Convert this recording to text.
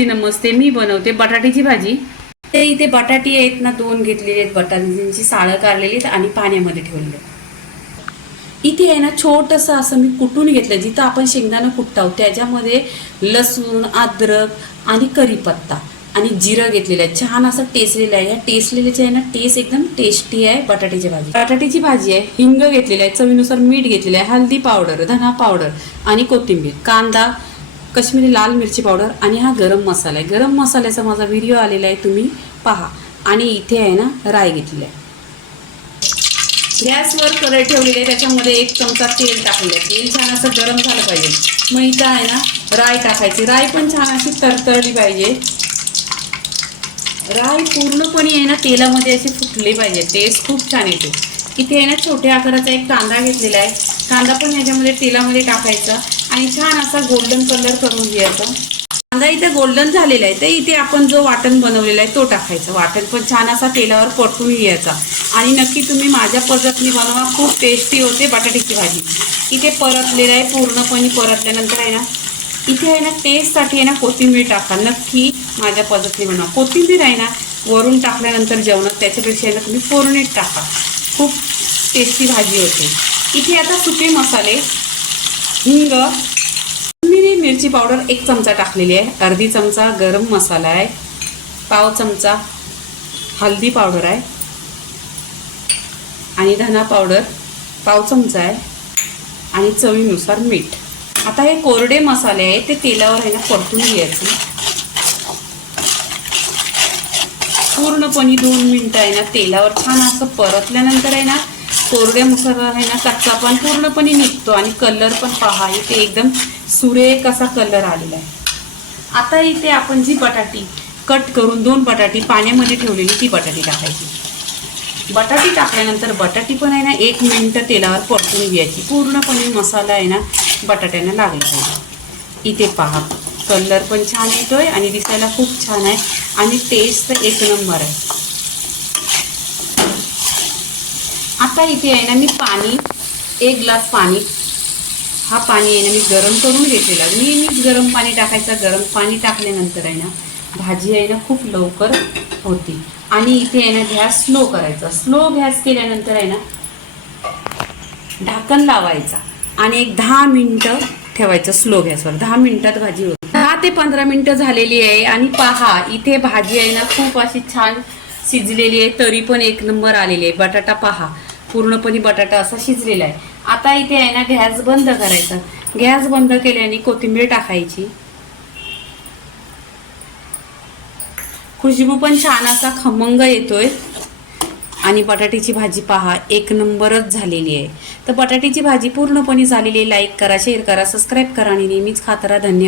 नमस्ते, मी बनवते बटाट्याची भाजी। ते इथे बटाटी आहेत ना, 2 घेतलेले आहेत, बटाट्यांची साळं काढलेली आहेत आणि पाण्यामध्ये ठेवलेले। इथे आहे ना छोटंसं असं मी कुटून घेतलं, जिथं आपण शेंगदाणा कुटतो त्याच्यामध्ये लसूण, अद्रक आणि कढीपत्ता आणि जिरं घेतलेलं आहे, छान असं टेसलेलं आहे। या टेसलेल्याचे आहे ना टेस्ट एकदम टेस्टी आहे बटाट्याची भाजी। बटाट्याची भाजी आहे, हिंग घेतलेलं आहे, चवीनुसार मीठ घेतलेलं आहे, हळदी पावडर, धना पावडर आणि कोथिंबीर, कांदा, कश्मीरी लाल मिरची पावडर आणि हा गरम मसाला आहे। गरम मसाल्याचा माझा व्हिडिओ आलेला आहे, तुम्ही पहा। आणि इथे आहे ना राई घेतलेली आहे। गॅसवर कढई ठेवलेली आहे, त्याच्यामध्ये 1 चमचा तेल टाकलेलं आहे। तेल छान असं गरम झालं पाहिजे, मग इथं आहे ना राई टाकायची। राई पण छान अशी तरतरली पाहिजे, राई पूर्णपणे आहे ना तेलामध्ये अशी फुटली पाहिजे, टेस्ट खूप छान येतो। इथे आहे ना छोट्या आकाराचा एक कांदा घेतलेला आहे, कांदा पण ह्याच्यामध्ये तेलामध्ये टाकायचा आणि छान असा गोल्डन कलर करून घ्यायचा। कांदा इथे गोल्डन झालेला आहे, तर इथे आपण जो वाटण बनवलेला आहे तो टाकायचा। वाटण पण छान असा तेलावर परतून घ्यायचा आणि नक्की तुम्ही माझ्या पद्धतीने बनवा, खूप टेस्टी होते बटाट्याची भाजी। इथे परतलेलं आहे, पूर्णपणे परतल्यानंतर आहे ना इथे आहे ना टेस्टसाठी आहे ना कोथिंबीर टाका, नक्की माझ्या पद्धतीने बनवा। कोथिंबीर आहे ना वरून टाकल्यानंतर जेवणात त्याच्यापेक्षा आहे ना तुम्ही फोडणीत टाका, खूप टेस्टी भाजी होते। इथे आता सुके मसाले, हिंग, मिरची पावडर 1 चमचा टाकलेली आहे, अर्धी चमचा गरम मसाला आहे, पाव चमचा हळदी पावडर आहे आणि धना पावडर पाव चमचा आहे आणि चवीनुसार मीठ। आता हे कोरडे मसाले आहे ते तेलावर आहे ना परतून घ्यायचे, पूर्णपणे 2 मिनिटं आहे ना तेलावर छान असं परतल्यानंतर आहे ना कोरड्या मसाला आहे ना कच्चा पण पूर्णपणे निघतो आणि कलर पण पहा, इथे एकदम सुरेख असा कलर आलेला आहे। आता इथे आपण जी बटाटी कट करून 2 बटाटी पाण्यामध्ये ठेवलेली ती बटाटी टाकायची। बटाटी टाकल्यानंतर बटाटी पण आहे ना 1 मिनिट तेलावर परतून घ्यायची, पूर्णपणे मसाला आहे ना बटाट्यांना लागला पाहिजे। इथे पहा कलर पण छान येतोय आणि दिसायला खूप छान आहे आणि टेस्ट 1 नंबर आहे। आता इथे आहे ना मी पाणी 1 ग्लास पाणी, हा पाणी आहे ना मी गरम करून घेतलेला। नेहमीच गरम पाणी टाकायचं, गरम पाणी टाकल्यानंतर आहे ना भाजी आहे ना खूप लवकर होती। आणि इथे आहे ना गॅस स्लो करायचा, स्लो गॅस केल्यानंतर आहे ना ढाकण लावायचा आणि 10 मिनिटं ठेवायचं स्लो गॅसवर। 10 मिनिटात भाजी होते। 10 ते 15 मिनिटं झालेली आहे आणि पहा इथे भाजी आहे ना खूप अशी छान शिजलेली आहे, तरी पण 1 नंबर आलेली आहे। बटाटा पहा पूर्णपणे बटाटा असा शिजलेला आहे। आता इथे आहे ना गॅस बंद करायचा, गॅस बंद केल्याने कोथिंबीर टाकायची, खुशबू पण छान असा खमंग येतोय आणि बटाट्याची भाजी पहा 1 नंबरच झालेली आहे। तर बटाट्याची भाजी पूर्णपणे झालेली आहे। लाईक करा, शेअर करा, सबस्क्राईब करा आणि नेहमीच खात राहा। धन्यवाद।